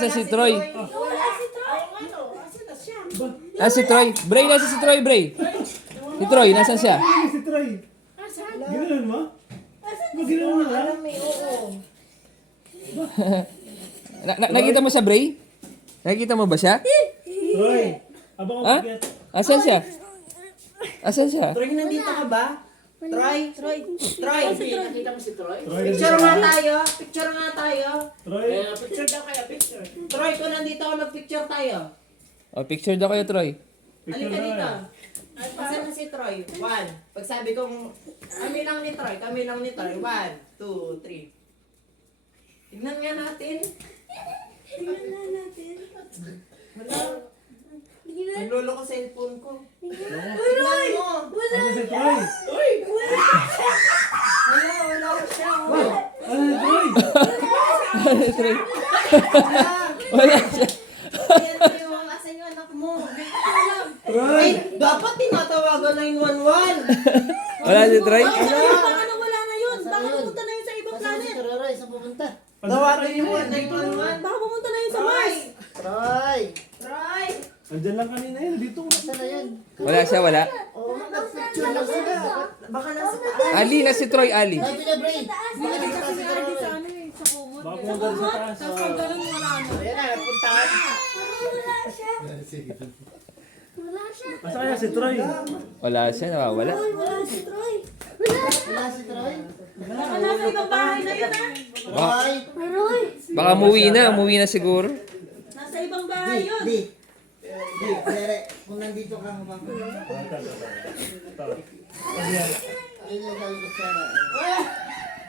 Nasaan si Troy? Wala si Troy. Asan na siya? Ah, si Troy. Bray, nasa si Troy, Bray. Si Troy, nasan siya? Si Troy. Asan? Ginanon mo? Asan Ano ginanon mo lang? Alam eh, oo. Nakita mo siya, Bray? Nakita mo ba siya? Troy. Abang ako Ha? bigat. Asan siya? Asan siya? Troy, nandito ka ba? Troy? Troy? Troy? Nakita mo si Troy? Troy. Picture nga tayo. Picture nga tayo. Troy. Picture daw kaya, picture. Troy, kung nandito ako, mag-picture tayo. Oh, picture daw kayo, Troy. Picture Halika dito. na. Asan na si Troy? 1. Pag sabi kong, kami lang ni Troy. 1, 2, 3. Tignan nga natin. Wala. Naglolo ko cellphone ko. Tignan mo. Ano si Troy? Wala ko siya. Ano si Troy? Troy. Wala. Wala siya. Ayan yung asan yung anak mo. Troy. Ay, dapat tinatawagan 911. Wala si Troy? Baka nawala na yun. Baka pumunta na yun sa ibang planet. Tawagan niyo 911. Baka pumunta na yun sa Mars. Troy! Andyan lang kanina yun. Dito ko na yan. Wala siya, wala. Oo, nag-picture lang sila. Baka nasa taas. Ali, na si Troy, Ali. Baka dito kasi Ardy sa ano eh, sa kumot. Baka pumunta rin sa taas. Tapos pag ganun wala na. Ayan na, nagpuntahan. Asa kaya si Troy? Wala siya, nawawala. Wala si Troy. Baka nasa ibang bahay na yun ah. Baka umuwi na siguro. Nasa ibang bahay yun. Kung nandito ka habang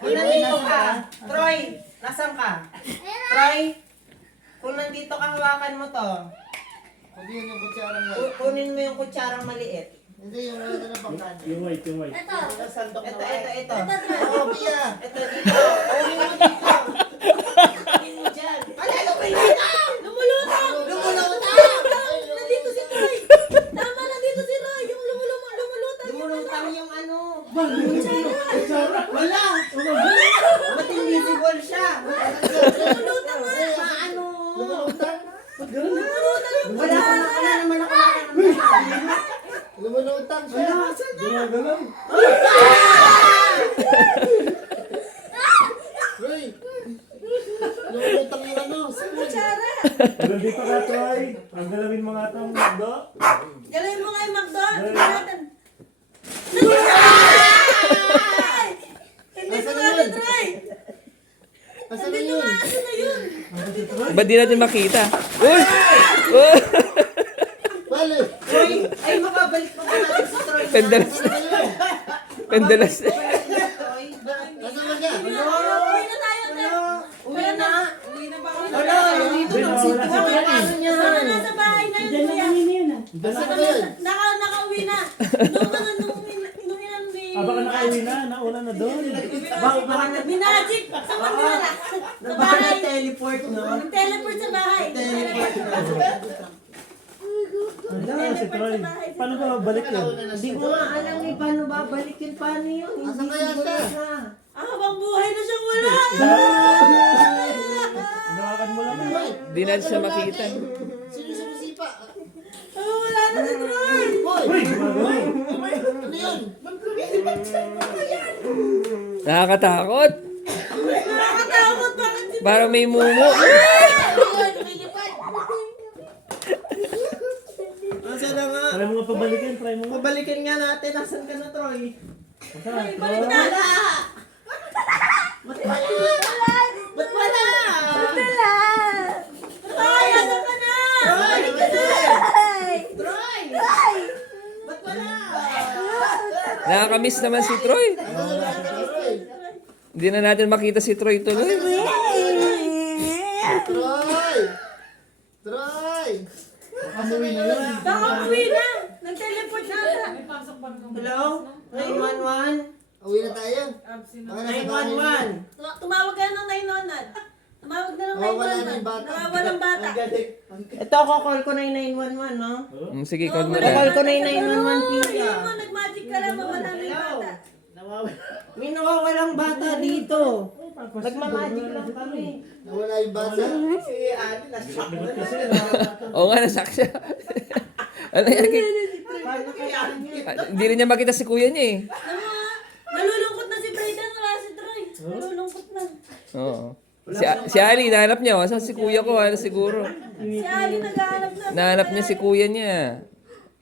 Kung nandito ka, Troy, nasan ka? Troy, kung nandito ka, hawakan mo to. hindi yun yung kutsarang Kunin mo yung kutsarang maliit. hindi yung wala na pangkan. Yung white, yung white. Ito. Oh, Pia! Ito dito. Kunin mo dito. Kunin mo dyan. Ala, lumulutang! Lumulutang! Lumulutang! Nandito si Troy! Tama, nandito si Troy! Yung lumulutang! Lumulutang yung ano. Kutsara. Wala! Ba't invisible siya? Lumulutang nga! Maano? Lumulutang? Wala naman ako. Lumulutang siya! Gumagalang. Uy! Lumulutang yung ano? Kutsara! Nandito ka, Troy. Ang galawin mga itong mundo. Galawin mo nga yung McDo! Tignan natin! Tignan mo nga si Troy! Asan na Dito yun? nga! Asan na yun? Ba't di natin makita? Uy! Uy! Wala! Troy, ay mababalik pa ba natin si Troy? Pendalas. Pendalas. Troy, Asan na siya? Uwi na tayo! uwi na. Uwi na ba kami? Wala, dito lang si Troy. Paano niya? Sana nasa bahay na yun kuya. Asan na yun? Nakauwi na. Nung inan ni... Baka nakauwi na. Nauna na doon. Baka na Minagic sa Manila. Sa baka bahay. teleport, no? Teleport sa bahay. Teleport. Wala, si Troy. Paano ba balik yun? Hindi ko nga alam ni paano babalikin, paano yun? Asan kaya siya? Ah, habang buhay na siyang wala. Hinawakan mo lang. Di natin siya makita. Sino sumisipa? Ah, wala na si Troy. Hoy! Uy, gumagalang. Ano yun? Nakakatakot. Nakatakot bakit si Parang may mumu. Nasaan na nga? Try mo nga pabalikin. Try mo nga. Pabalikin nga natin. Nasaan ka na, Troy? Saan? Balik na. Wala! Ba't wala? Ba't wala? Wala. Troy, asan ka na? Troy! Balik ka na. Troy! Ba't wala? Nakakamiss naman si Troy. Hindi na natin makita si Troy tuloy. Troy! Troy! Amuwi na yun. Nakauwi na. Nag-teleport na ata. Hello? 911? Uwi na tayo. Baka nasa bahay na. 911? Tumawag ka ng 911. Tumawag na ng Nawawala na 911. yung bata. Nawawalang bata. Ito, call ko na yung 911, no? Sige, call mo Call na. ko na yung 911, Pia. Hindi mo, nag-magic ka lang, mawala na yung bata. May nawawalang bata dito. Nagmamagic lang kami. Nawala yung basa. Si Ali, na-shock na Dapat kasi na. Oo nga, nasak siya. Ano yan? Paano kaya yun? Hindi rin niya makita si kuya niya eh. Nalulungkot na si Brayden, wala si Troy. Nalulungkot na. Oo. Si Ali, nahanap niya. Saan si kuya ko? Ano siguro? Si Ali naghahanap na. Nahanap niya si kuya niya.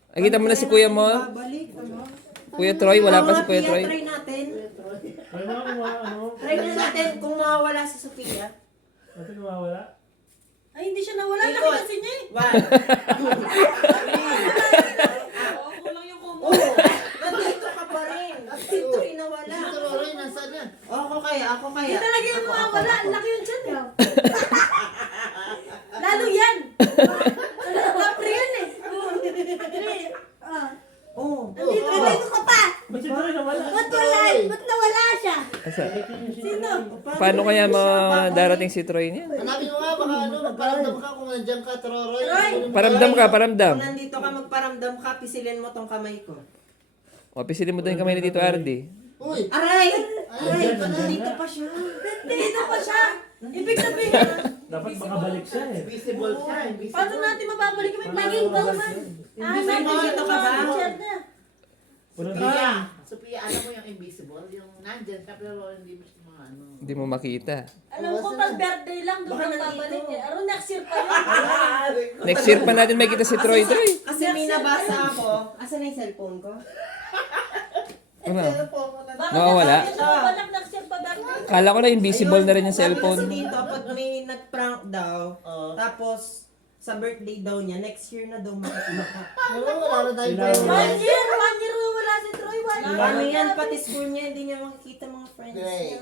Nakita mo na si kuya mo? Babalik, ano? Kuya Troy, wala pa si Kuya Pia, Troy. try natin. Ay, mga ano? Try na natin kung mawawala si Sophia. Ate kumawala? Ay, hindi siya nawala. Ikot. Nakita niya eh. One. Oo, kulang yung combo. Oo. Nandito ka pa rin. Si Troy nawala. Si Troy, nasaan na? Ako kaya. Hindi talaga yung mawawala. Ang laki yung tiyan eh. Lalo yan. Lapre yan eh. Oo. Nandito ka pa. Ba't si Troy nawala? Ba't nawala siya? Sino? Paano kaya darating si Troy niyan? Hanapin mo nga, baka ano, magparamdam ka kung nandiyan ka, Troy. Troy! Paramdam ka, paramdam. Kung nandito ka, magparamdam ka, pisilin mo tong kamay ko. O, pisilin mo doon yung kamay ni Tito Ardi. Uy! Aray! Ay, Nandito pa siya. Dito pa siya. Ibig sabihin, Dapat makabalik siya eh. Visible siya. paano natin mababalik kami? Maging ba naman? Invisible ka ba? Chat na. Walang Sophia, Sophia, alam mo yung invisible? Yung nandyan ka pero hindi mo siya mga ano. Hindi mo makita. Alam ko, pag birthday lang, doon Baka ka nandito. babalik eh. Ano, next year pa yun? Next year pa natin makita si Troy. Troy! Kasi may nabasa ako. Asan na yung cellphone ko? Ano? Baka Nawawala? next year babalik, next year pa birthday. Kala ko na invisible na rin yung Sabi cellphone. kasi dito, pag may nag-prank daw, tapos sa birthday daw niya, next year na daw makikita ka. wala na tayong Kailangan- friend. 1 year wala si Troy. 1 year. Ano yan, pati school niya, hindi niya makikita mga friends Great. niya.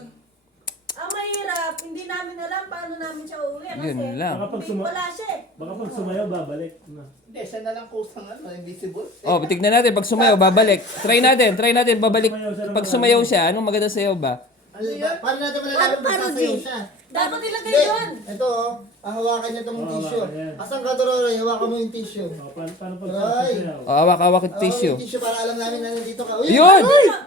Ang mahirap, hindi namin alam paano namin siya uuwi. Kasi Yun lang. Baka pag wala siya eh. Baka pag sumayaw, babalik. Hindi, siya na lang kusang ano, invisible. Oh, tignan natin. Pag sumayaw, babalik. Try natin, babalik. Pag sumayaw siya, anong maganda sayaw ba? Ano ba? Paano natin malalaman kung sasayaw siya? Dapat ilagay Hindi. doon. Ito oh, hawakan niya itong Oo, tissue. hawakan yan. Asan ka, Troy? Hawakan mo yung tissue. Oh, paano pag Ay. sasayaw? O, hawak-hawak yung Hawakan mo tissue. yung tissue para alam namin na nandito ka. Uy! Yun!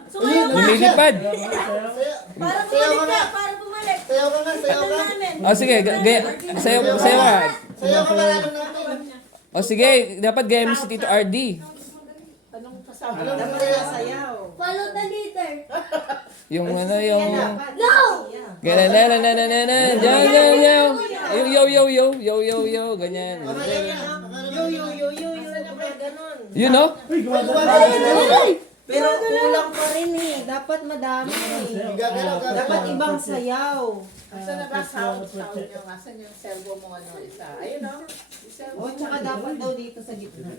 Sumayaw ka. Lumilipad. Sayaw? Para Sayaw bumalik ka ka, nga! para bumalik. Sayaw ka nga, sayaw Alam ka! namin. O, sige. Sayaw ka. Sayaw ka para alam natin. O, sige. Dapat gaya mo si Tito RD. Anong kasama? Alam mo Dapat kaya sayaw. Follow the leader. Yung ano, yung... No! Ganyan, na, na, na, na, na, na. Diyan, diyan, diyan. Yo, yo, yo, yo. Yo, yo, yo. Ganyan. Yo, yo, yo, yo, yo. Ganon. Yun, no? Uy, gumagana. Pero kulang pa rin eh. Dapat madami eh. Dapat ibang sayaw. Asan na ba sound yung, asan yung servo mo ano isa? Ayun o. O, tsaka dapat daw dito sa gitna.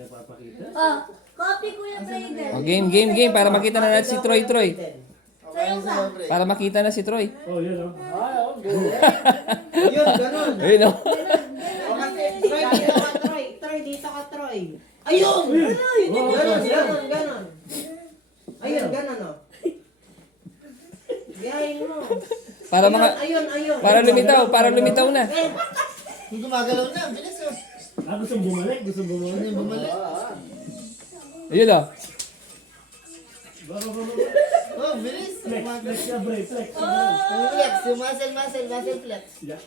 Oh, copy Kuya Brayden. O, game. Para makita na natin si Troy. Sayaw ka. Para makita na si Troy. Oh, yun oh. Yun, ganon. Ayun, no? O, kasi, Troy, dito ka, Troy. Troy, dito ka, Troy. Ayun! Ganon. Ayun, ganon, o. Gayahin mo. Para mga... Ayun. Para lumitaw na. Hindi gumagalaw na, bilis oh. Gusto bumalik. Hindi bumalik. Ayun, no? Oh, bilis. Flex siya, Bray. Flex. Flex, yung muscle flex. Yeah.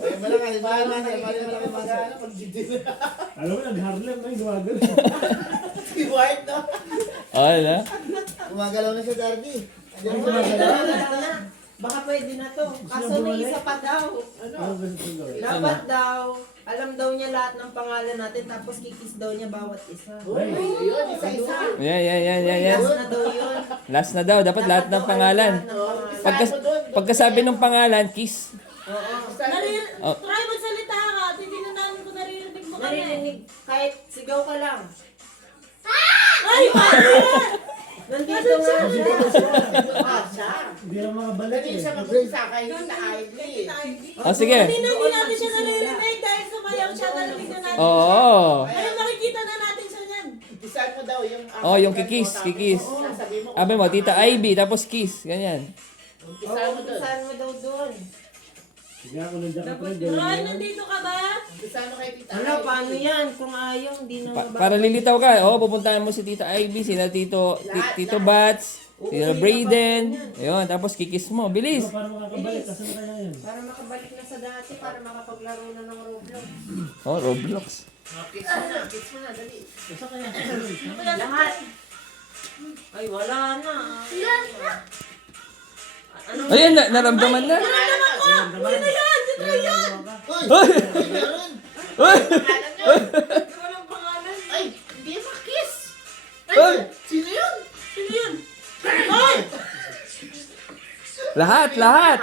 Ay, malaki, muscle. Alam mo, nag-Harlem na yung gumagana. Si White no? O, na? Gumagalaw na siya, Darby. Diyan mo Wala gumagalaw. na. Baka pwede na to. Kaso may isa pa daw. Ano gusto ko gawin? Dapat daw, alam daw niya lahat ng pangalan natin tapos kikis daw niya bawat isa. Ay, Yun, isa-isa. Yan. Last na daw yun. Last na daw. Dapat lahat ng pangalan. Pagkasabi ng pangalan, kiss. Oh. Try magsalita ka. Titignan namin kung naririnig mo kami. Narinig, kahit sigaw ka lang. Ay, paano yan? Nandito nga siya. Siya. hindi na makabalik Hindi eh. siya mag-isa kahit sa Ivy. O, sige. Hindi natin siya naririnig dahil sumayaw siya. Narinig na natin. Oo. Kaya makikita na natin siya niyan. Design mo daw yung... Oh, yung kikis. Sasabi mo. Sabi mo, Tita Ivy, tapos kiss. Ganyan. Design mo doon. Saan mo daw doon? Sige ako nandiyan ka, Fred. Roy, nandito ka ba? Design mo kay Tita. Ano, paano yan? Kung ayaw, hindi na Para lilitaw ka. Oo, pupuntahan mo si Tita Ivy, sila Tito Bats, Si Brayden. Ayun, tapos kikis mo. Bilis. Para makakabalik, kasi na kaya yun. Para makabalik na sa dati, para makapaglaro na ng Roblox. Oh, Roblox. Kiss mo na, dali. Basta kaya. Lahat. Ay, wala na. Ano? Ayun, naramdaman na. Sino yan? Si Troy yan! Uy! Meron! Pangalan nyo. Walang pangalan. Ay, hindi makiss. Ay! Sino yun? Sino yan? Ay! Lahat. Lahat.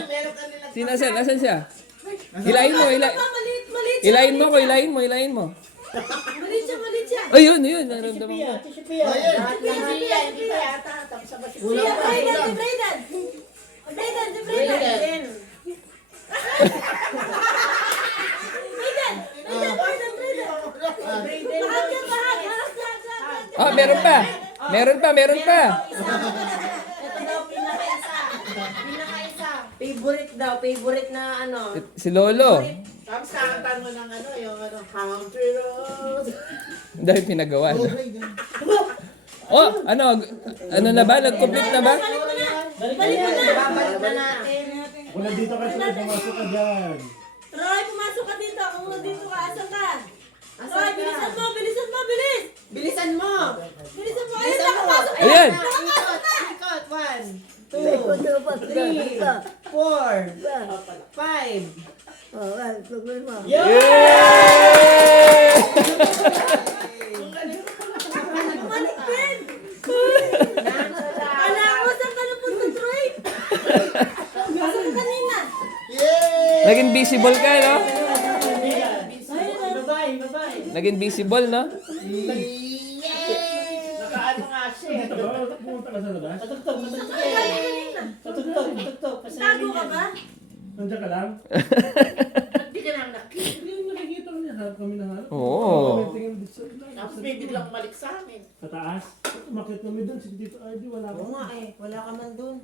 Meron ka nilang Sino asan? Asan siya? Hilahin mo, Maliit, maliit siya. hilahin mo ko, hilahin mo. Maliit siya. Ayun, naramdaman ko. Ayan! Lahat lang. hindi pa yata. Tapos sa basi. Si Brayden, si Brayden. Si Brayden. Brayden. Brayden. Lahat yan, lahat. Lahat. Ah, meron pa. Meron pa. Ito daw, pinaka-isa. Pinaka-isa. Favorite na ano. Si Lolo. Tapos kakantaan mo ng ano, yung ano, country road. Dahil pinagawa Oh, na. my God. Oh, ano na ba? Nag-complete na ba? Balik mo na. Babalik na natin. Kung nandito ka sila, pumasok ka dyan. Troy, pumasok ka dito. Kung nandito ka, asan ka? Troy, bilisan mo, bilis. Bilisan mo. Bilisan mo. Ayun, Bilisan mo. nakapasok. Ayan. Ikot. 1, 2, 3, 4, 5. Yay! Bumalik din. Kala ko, saan ka napunta, Troy? Pasok ka kanina. Yay! Naging visible ka, no? Babae. Naging visible, no? Nakaano nga siya. Dito ba? Pumunta ka sa labas? Tago ka ba? Nandiyan ka lang? Hindi ka nang nakiss. Hindi mo nakikita niya. Harap kami na harap. Oo. Kami tingin dito sa Tapos may biglang balik sa amin. Sa taas. Umakit kami doon. Si Tito RD, wala Oo ka. nga eh. Wala ka man doon.